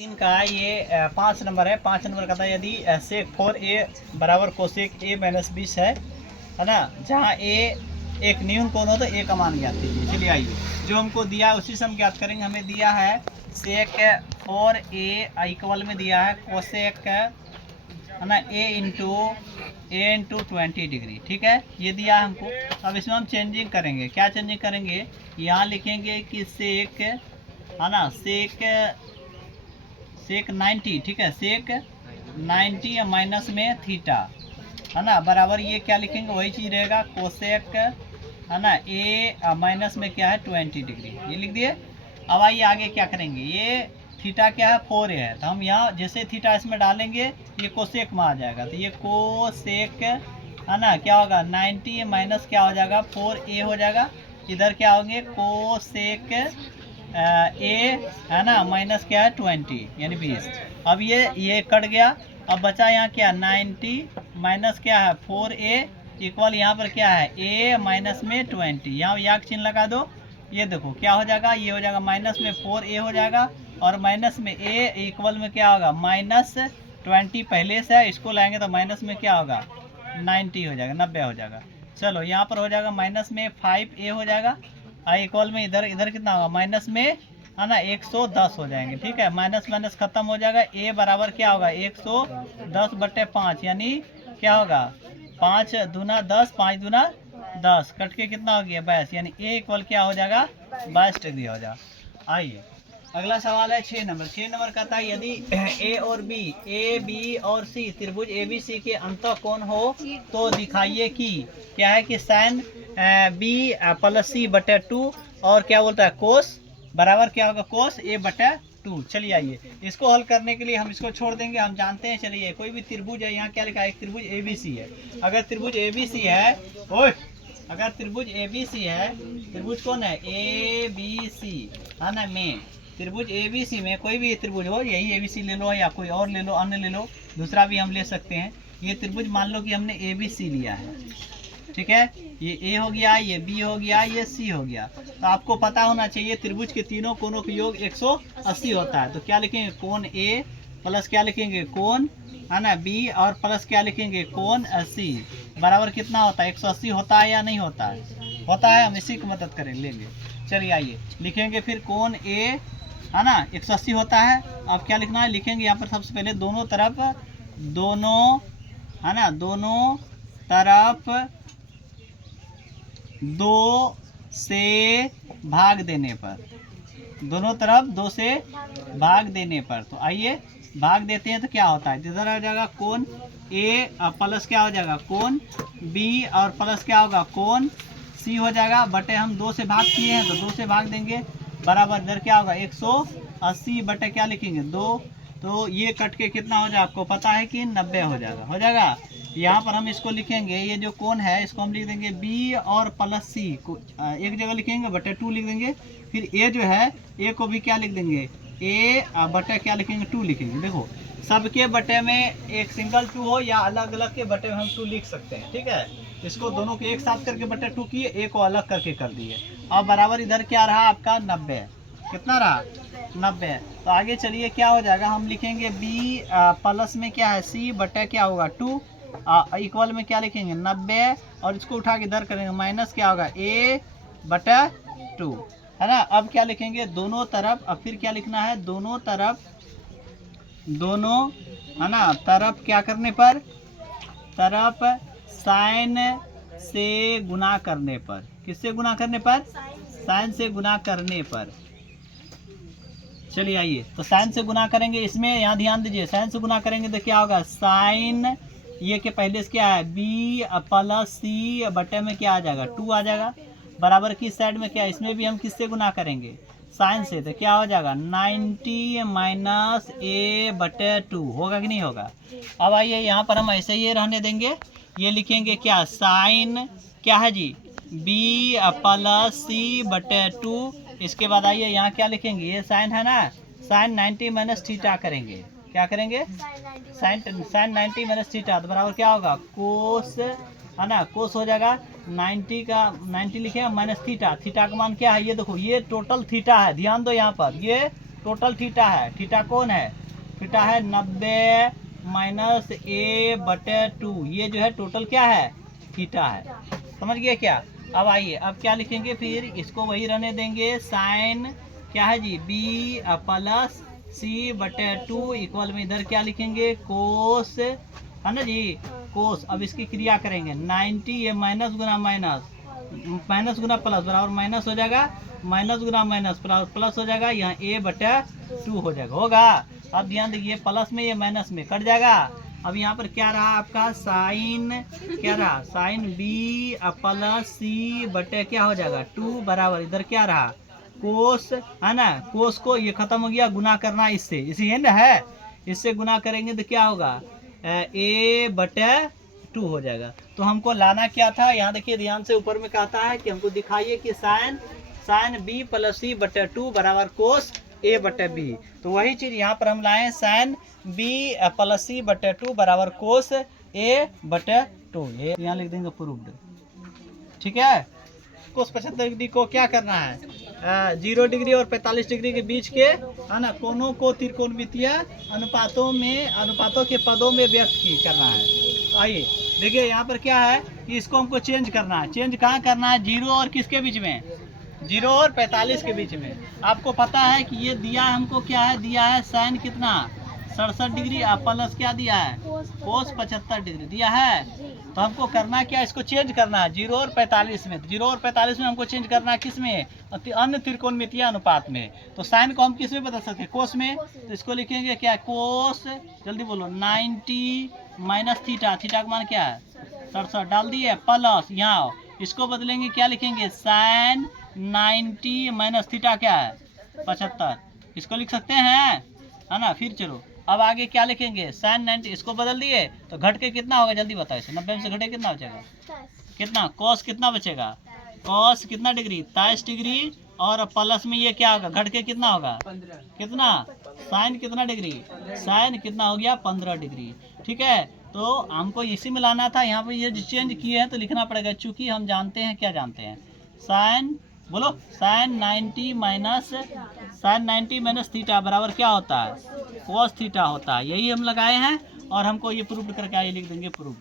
तीन का ये 5 नंबर है। 5 नंबर का था यदि सेक 4a बराबर कोसेक a माइनस 20 है ना, जहाँ a एक न्यून कोण हो तो a का मान ज्ञात कीजिए। चलिए आइए, जो हमको दिया है उसी से हम ज्ञात करेंगे। हमें दिया है सेक 4a इक्वल में दिया है कोसेक है ना a इंटू 20 डिग्री। ठीक है, ये दिया है हमको। अब इसमें हम चेंजिंग करेंगे। क्या चेंजिंग करेंगे? यहाँ लिखेंगे कि सेक है ना, सेक 90, ठीक है, सेक 90 या माइनस में थीटा है ना, बराबर ये क्या लिखेंगे, वही चीज़ रहेगा कोसेक है ना ए माइनस में क्या है 20 डिग्री, ये लिख दिए। अब आइए आगे क्या करेंगे, ये थीटा क्या है 4a है, तो हम यहाँ जैसे थीटा इसमें डालेंगे ये कोसेक में आ जाएगा, तो ये कोसेक है ना क्या होगा 90 माइनस क्या हो जाएगा 4a हो जाएगा। इधर क्या होंगे कोसेक ए है ना माइनस क्या है 20 यानी 20। अब ये कट गया। अब बचा यहाँ क्या 90 माइनस क्या है 4a इक्वल यहाँ पर क्या है a माइनस में 20, यहाँ याक चिन्ह लगा दो। ये देखो क्या हो जाएगा, ये हो जाएगा माइनस में 4a हो जाएगा और माइनस में a इक्वल में क्या होगा माइनस 20 पहले से है, इसको लाएंगे तो माइनस में क्या होगा 90 हो जाएगा, 90 हो जाएगा। चलो यहाँ पर हो जाएगा माइनस में 5a हो जाएगा, आई इक्वल में इधर इधर कितना होगा माइनस में है ना 110 हो जाएंगे। ठीक है, माइनस माइनस खत्म हो जाएगा। ए बराबर क्या होगा 110/5 यानी क्या होगा 5 दूना 10, 5 दूना 10 कट के कितना हो गया 22, यानी ए इक्वल क्या हो जाएगा 22 डिग्री हो जाएगा। आइए अगला सवाल है 6 नंबर। 6 नंबर कहता है यदि ए और बी, ए बी और सी त्रिभुज ए बी सी के अंतःकोण हो तो दिखाइए कि क्या है कि साइन बी प्लस सी बटे 2 और क्या बोलता है कोस बराबर क्या होगा कोस ए बटे 2। चलिए आइए इसको हल करने के लिए हम इसको छोड़ देंगे, हम जानते हैं। चलिए कोई भी त्रिभुज है, यहाँ क्या लिखा है एक त्रिभुज ए बी सी है। अगर त्रिभुज ए बी सी है, ओए अगर त्रिभुज ए बी सी है, त्रिभुज कौन है ए बी सी है ना, में त्रिभुज ए बी सी में कोई भी त्रिभुज हो, यही ए बी सी ले लो या कोई और ले लो, अन्य ले लो, दूसरा भी हम ले सकते हैं। ये त्रिभुज मान लो कि हमने ए बी सी लिया है, ठीक है, ये ए हो गया, ये बी हो गया, ये सी हो गया। तो आपको पता होना चाहिए त्रिभुज के तीनों कोणों का योग 180 होता है। तो क्या लिखेंगे कोण ए प्लस क्या लिखेंगे कोण है ना बी और प्लस क्या लिखेंगे कोण सी बराबर कितना होता है 180 होता है या नहीं होता है? होता है, हम इसी की मदद करें लेंगे। चलिए आइए लिखेंगे फिर कोण ए है ना 180 होता है। अब क्या लिखना है, लिखेंगे यहाँ पर सबसे पहले दोनों तरफ, दोनों है ना दोनों तरफ 2 से भाग देने पर, दोनों तरफ 2 से भाग देने पर। तो आइए भाग देते हैं तो क्या होता है, इधर आ जाएगा कोण ए प्लस क्या हो जाएगा कोण बी और प्लस क्या होगा कोण सी हो जाएगा, बटे हम 2 से भाग किए हैं तो 2 से भाग देंगे बराबर इधर क्या होगा 180 बटे क्या लिखेंगे 2, तो ये कट के कितना हो जाएगा आपको पता है कि 90 हो जाएगा। यहाँ पर हम इसको लिखेंगे, ये जो कोण है इसको हम लिख देंगे बी और प्लस सी को एक जगह लिखेंगे बटे 2 लिख देंगे। फिर ए जो है ए को भी क्या लिख देंगे ए बटे क्या लिखेंगे 2 लिखेंगे। देखो सबके बटे में एक सिंगल 2 हो या अलग अलग के बटे में हम 2 लिख सकते हैं। ठीक है, इसको दोनों को एक साथ करके बटे 2 किए, ए को अलग करके कर दिए। अब बराबर इधर क्या रहा आपका 90, कितना रहा 90। तो आगे चलिए क्या हो जाएगा, हम लिखेंगे बी प्लस में क्या है सी बटे क्या होगा 2 इक्वल में क्या लिखेंगे 90 और इसको उठा के इधर करेंगे माइनस क्या होगा ए बटा 2 है ना। अब क्या लिखेंगे दोनों तरफ, अब फिर क्या लिखना है दोनों तरफ, दोनों है ना तरफ क्या करने पर, तरफ साइन से गुना करने पर, किससे गुना करने पर साइन से गुना करने पर। चलिए आइए तो साइन से गुना करेंगे, इसमें यहाँ ध्यान दीजिए साइन से गुना करेंगे तो क्या होगा साइन ये के पहले से क्या है बी प्लस सी बटे में क्या आ जाएगा 2 आ जाएगा बराबर किस साइड में क्या, इसमें भी हम किससे गुना करेंगे साइन से, तो क्या हो जाएगा 90 माइनस ए बटे 2 होगा कि नहीं होगा। अब आइए यहाँ पर हम ऐसे ही रहने देंगे, ये लिखेंगे क्या साइन क्या है जी बी प्लस सी बटे 2। इसके बाद आइए यहाँ क्या लिखेंगे, ये साइन है ना साइन 90 माइनस थीटा करेंगे, क्या करेंगे साइन 90 माइनस थीटा, तो बराबर क्या होगा कोस है ना कोस हो जाएगा 90 का 90 लिखेगा माइनस थीटा, थीटा का मान क्या है ये देखो ये टोटल थीटा है, ध्यान दो यहाँ पर ये टोटल थीटा है, थीटा कौन है, थीटा है 90 माइनस ए बटे 2, ये जो है टोटल क्या है, थीटा है। समझ गए क्या। अब आइए अब क्या लिखेंगे, फिर इसको वही रहने देंगे, साइन क्या है जी बी प्लस सी बटे 2 इक्वल में इधर क्या लिखेंगे, कोस, है ना जी, कोस। अब इसकी क्रिया करेंगे, 90 ये माइनस गुना माइनस, माइनस गुना प्लस बराबर माइनस हो जाएगा, माइनस गुना माइनस प्लस हो जाएगा, यहाँ ए बटे 2 हो जाएगा, होगा। अब ध्यान देखिए प्लस में ये माइनस में कट जाएगा। अब यहाँ पर क्या रहा आपका, साइन क्या रहा, साइन बी प्लस सी बटे क्या हो जाएगा 2 बराबर इधर क्या रहा, कोस, है ना, कोस को ये खत्म हो गया, गुना करना इससे, इसी एंड है, इससे गुना करेंगे तो क्या होगा, ए बटे 2 हो जाएगा। तो हमको लाना क्या था, यहाँ देखिए ध्यान से, ऊपर में कहता है कि हमको दिखाइए कि साइन बी प्लस सी बटे 2 बराबर कोस ए बटे बी। तो वही चीज यहाँ पर हम लाए, साइन बी प्लस सी बटे 2 बराबर कोस ए बटे 2, ये यहाँ लिख देंगे प्रूव्ड। ठीक है, कोस 75 डिग्री को क्या करना है, 0 डिग्री और 45 डिग्री के बीच के, है ना, कोनों को त्रिकोणमितीय अनुपातों के पदों में व्यक्त करना है। तो आइए देखिए यहाँ पर क्या है कि इसको हमको चेंज करना है, चेंज कहाँ करना है, 0 और किसके बीच में, 0 और 45 के बीच में। आपको पता है कि ये दिया है हमको, क्या है दिया है, साइन कितना 67 डिग्री प्लस क्या दिया है, कोस 75 डिग्री दिया है। तो हमको करना क्या, इसको चेंज करना है 0 और 45 में। 0 और 45 में हमको चेंज करना है किस में, अन्य त्रिकोणमितीय अनुपात में। तो साइन को हम किस में बदल सकते हैं, कोस में। तो इसको लिखेंगे क्या, कोस, जल्दी बोलो, 90 माइनस थीटा, थीटा का मान क्या है 67 डाल दिए, प्लस यहाँ इसको बदलेंगे क्या लिखेंगे, साइन 90 माइनस थीटा क्या है 75, इसको लिख सकते हैं, है ना। फिर चलो अब आगे क्या लिखेंगे, साइन 90, इसको बदल दिए तो घट के कितना होगा, जल्दी बताओ इसे, 90 में से घटे कितना बचेगा, कितना, कॉस कितना बचेगा, कॉस कितना डिग्री 23 डिग्री, और प्लस में ये क्या होगा, घट के कितना होगा 15, कितना, साइन कितना डिग्री, साइन कितना हो गया 15 डिग्री। ठीक है, तो हमको इसी में लाना था, यहाँ पे ये चेंज किए हैं तो लिखना पड़ेगा, चूंकि हम जानते हैं, क्या जानते हैं, साइन बोलो, साइन 90 माइनस थीटा बराबर क्या होता है, कोस थीटा होता है। यही हम लगाए हैं और हमको ये प्रूफ करके आइए लिख देंगे प्रूफ।